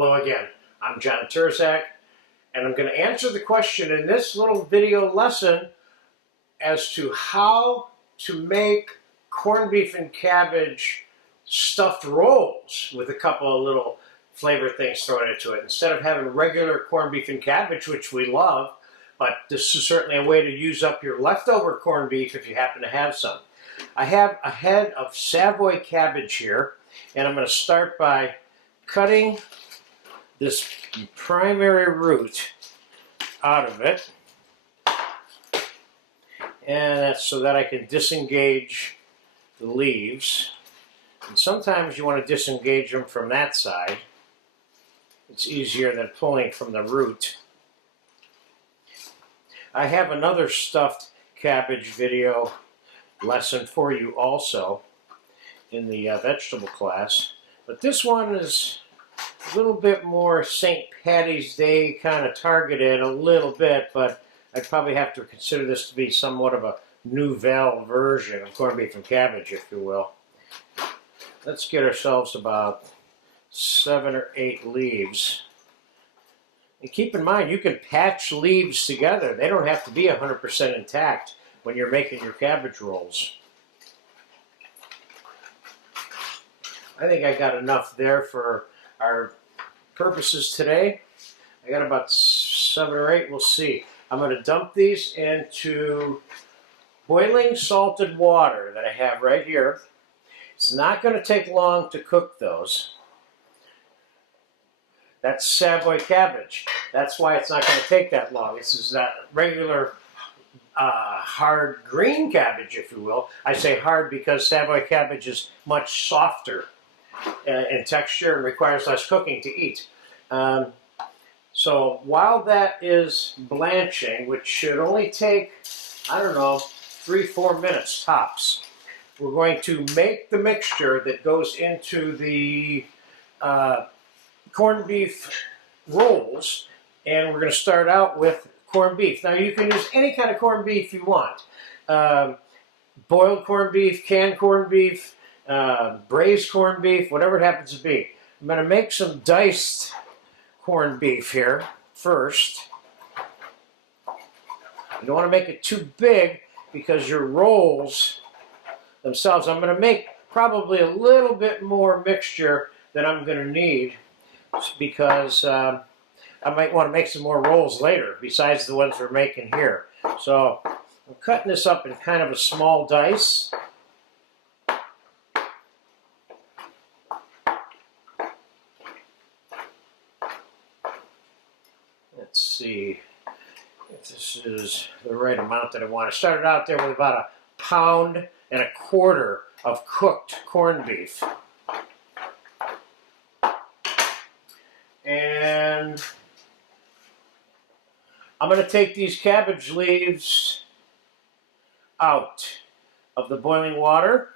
Hello again, I'm John Turzak, and I'm going to answer the question in this little video lesson as to how to make corned beef and cabbage stuffed rolls with a couple of little flavor things thrown into it. Instead of having regular corned beef and cabbage, which we love, but this is certainly a way to use up your leftover corned beef if you happen to have some. I have a head of Savoy cabbage here, and I'm going to start by cutting this primary root out of it, and that's so that I can disengage the leaves. And sometimes you want to disengage them from that side. It's easier than pulling from the root. I have another stuffed cabbage video lesson for you also in the vegetable class, but this one is a little bit more St. Patty's Day kind of targeted a little bit, but I'd probably have to consider this to be somewhat of a nouvelle version of corned beef and cabbage, if you will. Let's get ourselves about 7 or 8 leaves. And keep in mind, you can patch leaves together. They don't have to be 100% intact when you're making your cabbage rolls. I think I got enough there for our purposes today. I got about 7 or 8, we'll see. I'm going to dump these into boiling salted water that I have right here. It's not going to take long to cook those. That's Savoy cabbage. That's why it's not going to take that long. This is regular hard green cabbage, if you will. I say hard because Savoy cabbage is much softer in texture and requires less cooking to eat. So while that is blanching, which should only take, I don't know, 3-4 minutes tops, we're going to make the mixture that goes into the corned beef rolls, and we're going to start out with corned beef. Now you can use any kind of corned beef you want. Boiled corned beef, canned corned beef, braised corned beef, whatever it happens to be. I'm going to make some diced corned beef here first. You don't want to make it too big because your rolls themselves, I'm going to make probably a little bit more mixture than I'm going to need because I might want to make some more rolls later besides the ones we're making here. So I'm cutting this up in kind of a small dice. Let's see if this is the right amount that I want. I started out there with about 1.25 pounds of cooked corned beef. And I'm going to take these cabbage leaves out of the boiling water.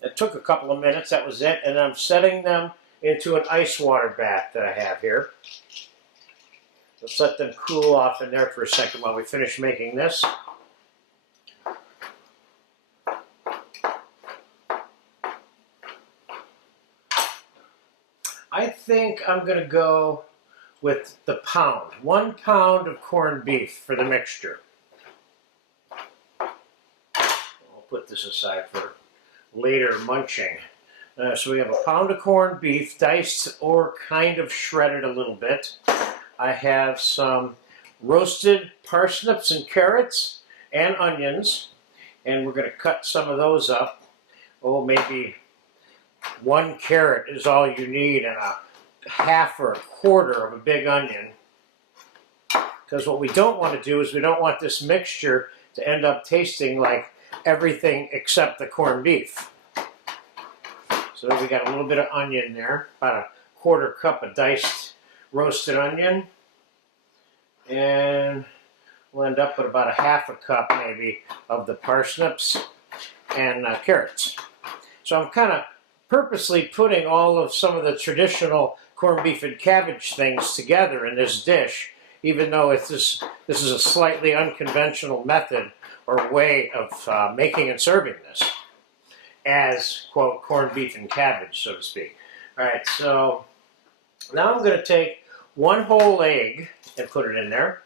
It took a couple of minutes, that was it, and I'm setting them into an ice water bath that I have here. Let's let them cool off in there for a second while we finish making this. I think I'm going to go with the pound. 1 pound of corned beef for the mixture. I'll put this aside for later munching. So we have 1 pound of corned beef, diced or kind of shredded a little bit. I have some roasted parsnips and carrots and onions, and we're going to cut some of those up. Oh, maybe 1 carrot is all you need, and 1/2 or 1/4 of a big onion. Because what we don't want to do is we don't want this mixture to end up tasting like everything except the corned beef. So we got a little bit of onion there, about 1/4 cup of diced roasted onion, and we'll end up with about 1/2 cup maybe of the parsnips and carrots. So I'm kind of purposely putting all of some of the traditional corned beef and cabbage things together in this dish, even though this is a slightly unconventional method or way of making and serving this as, quote, corned beef and cabbage, so to speak. All right, so Now I'm going to take one whole egg and put it in there.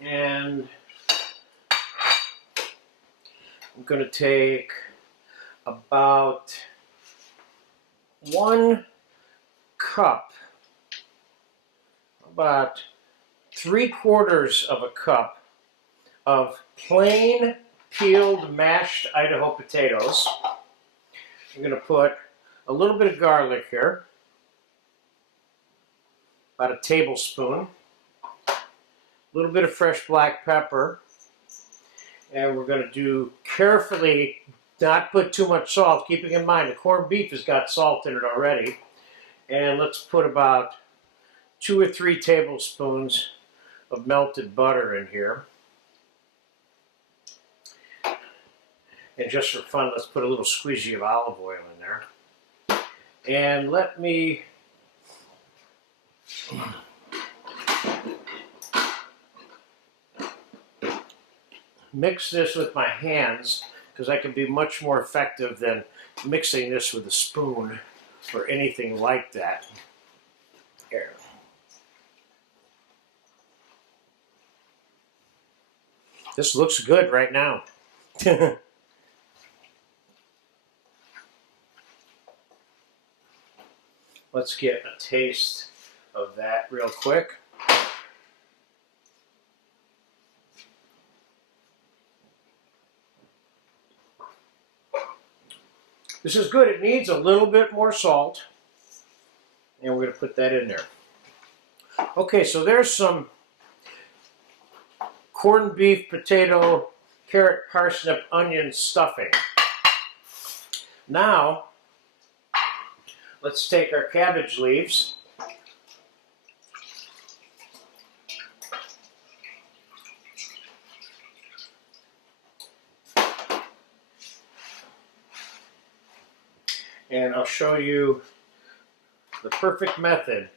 And I'm going to take about 1 cup, about 3/4 of a cup of plain peeled mashed Idaho potatoes. I'm going to put a little bit of garlic here, about a tablespoon, a little bit of fresh black pepper, and we're going to do carefully not put too much salt, keeping in mind the corned beef has got salt in it already. And let's put about 2 or 3 tablespoons of melted butter in here. And just for fun, let's put a little squeegee of olive oil in there. And let me mix this with my hands, because I can be much more effective than mixing this with a spoon or anything like that. Here. This looks good right now. Let's get a taste of that real quick. This is good. It needs a little bit more salt. And we're going to put that in there. Okay, so there's some corned beef, potato, carrot, parsnip, onion stuffing. Now, let's take our cabbage leaves. And I'll show you the perfect method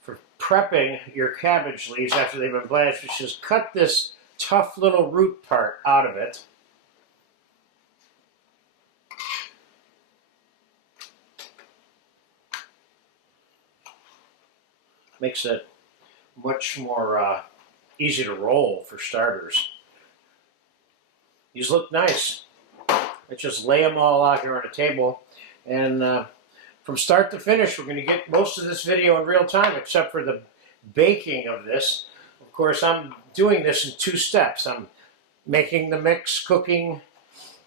for prepping your cabbage leaves after they've been blanched, which is cut this tough little root part out of it. Makes it much more easy to roll for starters. These look nice. Let's just lay them all out here on a table. And from start to finish, we're going to get most of this video in real time, except for the baking of this. Of course, I'm doing this in 2 steps. I'm making the mix, cooking,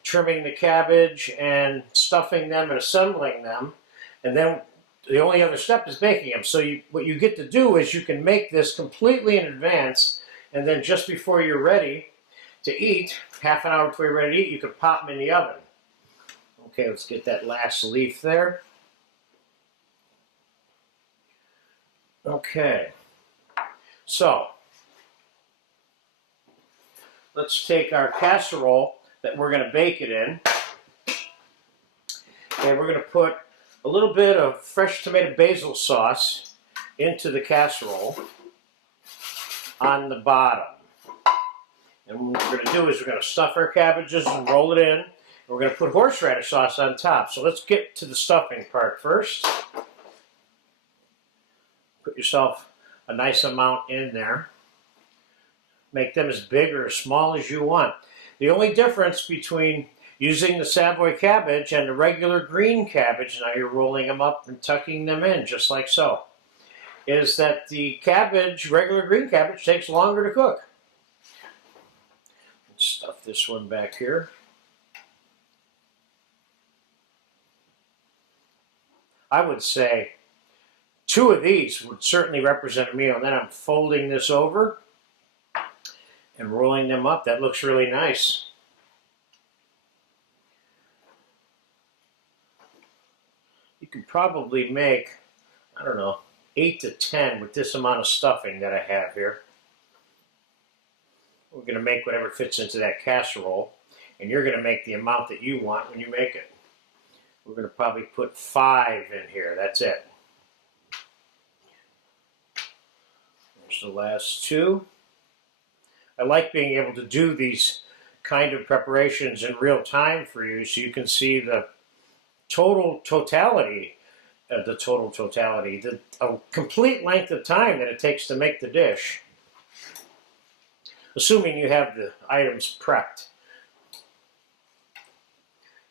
trimming the cabbage, and stuffing them and assembling them. And then the only other step is baking them. So what you get to do is you can make this completely in advance, and then just before you're ready to eat, half an hour before you're ready to eat, you can pop them in the oven. Okay, let's get that last leaf there. Okay, so let's take our casserole that we're going to bake it in, and we're going to put a little bit of fresh tomato basil sauce into the casserole on the bottom. And what we're going to do is we're going to stuff our cabbages and roll it in. We're going to put horseradish sauce on top. So let's get to the stuffing part first. Put yourself a nice amount in there. Make them as big or as small as you want. The only difference between using the Savoy cabbage and the regular green cabbage, now you're rolling them up and tucking them in just like so, is that the cabbage, regular green cabbage, takes longer to cook. Let's stuff this one back here. I would say 2 of these would certainly represent a meal. And then I'm folding this over and rolling them up. That looks really nice. You could probably make, I don't know, 8 to 10 with this amount of stuffing that I have here. We're going to make whatever fits into that casserole, and you're going to make the amount that you want when you make it. We're going to probably put 5 in here. That's it. There's the last 2. I like being able to do these kind of preparations in real time for you so you can see the totality the totality, a complete length of time that it takes to make the dish, assuming you have the items prepped.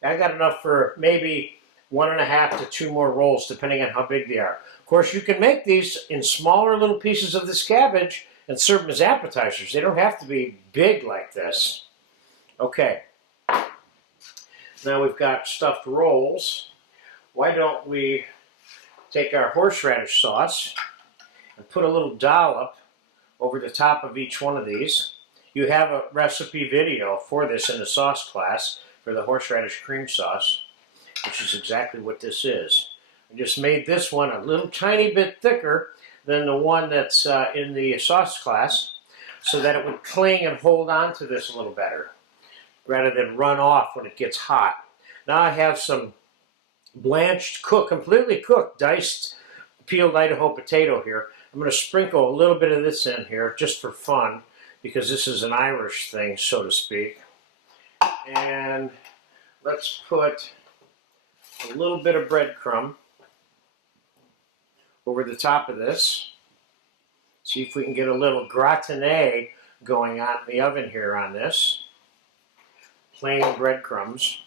I got enough for maybe 1.5 to 2 more rolls, depending on how big they are. Of course, you can make these in smaller little pieces of this cabbage and serve them as appetizers. They don't have to be big like this. Okay. Now we've got stuffed rolls. Why don't we take our horseradish sauce and put a little dollop over the top of each one of these. You have a recipe video for this in the sauce class for the horseradish cream sauce, which is exactly what this is. I just made this one a little tiny bit thicker than the one that's in the sauce class, so that it would cling and hold on to this a little better, rather than run off when it gets hot. Now I have some blanched, completely cooked, diced, peeled Idaho potato here. I'm going to sprinkle a little bit of this in here just for fun, because this is an Irish thing, so to speak. And let's put a little bit of breadcrumb over the top of this. See if we can get a little gratinée going on in the oven here on this. Plain breadcrumbs.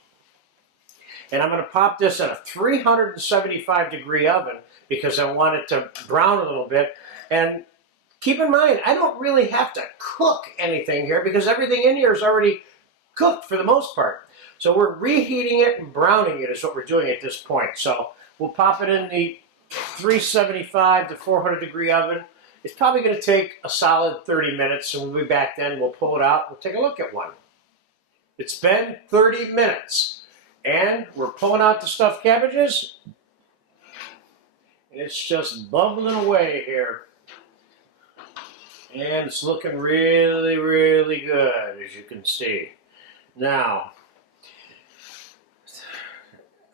And I'm going to pop this in a 375-degree oven because I want it to brown a little bit. And keep in mind, I don't really have to cook anything here because everything in here is already cooked for the most part. So we're reheating it and browning it is what we're doing at this point. So we'll pop it in the 375 to 400-degree oven. It's probably going to take a solid 30 minutes, and we'll be back then. We'll pull it out. We'll take a look at one. It's been 30 minutes. And we're pulling out the stuffed cabbages. And it's just bubbling away here. And it's looking really, really good, as you can see. Now,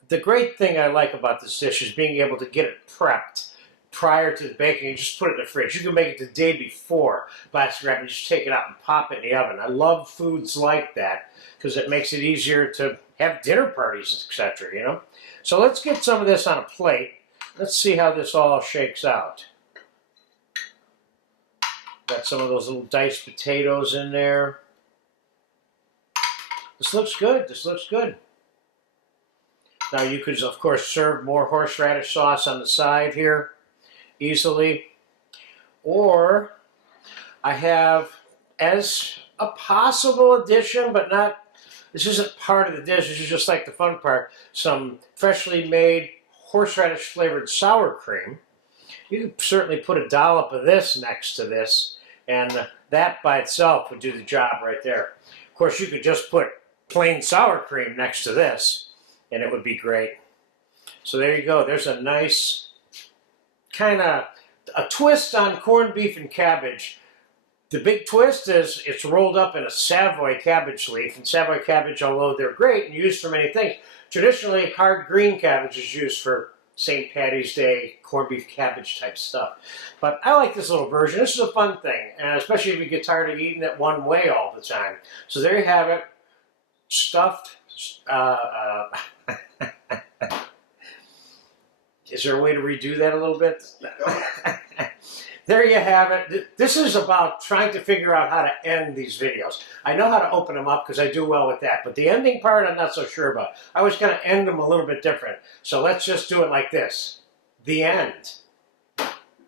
the great thing I like about this dish is being able to get it prepped prior to the baking and just put it in the fridge. You can make it the day before, plastic wrap, and just take it out and pop it in the oven. I love foods like that because it makes it easier to have dinner parties, etc., you know? So let's get some of this on a plate. Let's see how this all shakes out. Got some of those little diced potatoes in there. This looks good. This looks good. Now you could, of course, serve more horseradish sauce on the side here easily. Or I have, as a possible addition, but not, this isn't part of the dish, this is just like the fun part, some freshly made horseradish flavored sour cream. You could certainly put a dollop of this next to this, and that by itself would do the job right there. Of course, you could just put plain sour cream next to this, and it would be great. So there you go. There's a nice kind of a twist on corned beef and cabbage. The big twist is it's rolled up in a Savoy cabbage leaf. And Savoy cabbage, although they're great and used for many things, traditionally hard green cabbage is used for St. Patty's Day, corned beef cabbage type stuff. But I like this little version. This is a fun thing, and especially if you get tired of eating it one way all the time. So there you have it. Stuffed. Is there a way to redo that a little bit? There you have it. This is about trying to figure out how to end these videos. I know how to open them up because I do well with that, but the ending part I'm not so sure about. I always kind of end them a little bit different. So let's just do it like this. The end.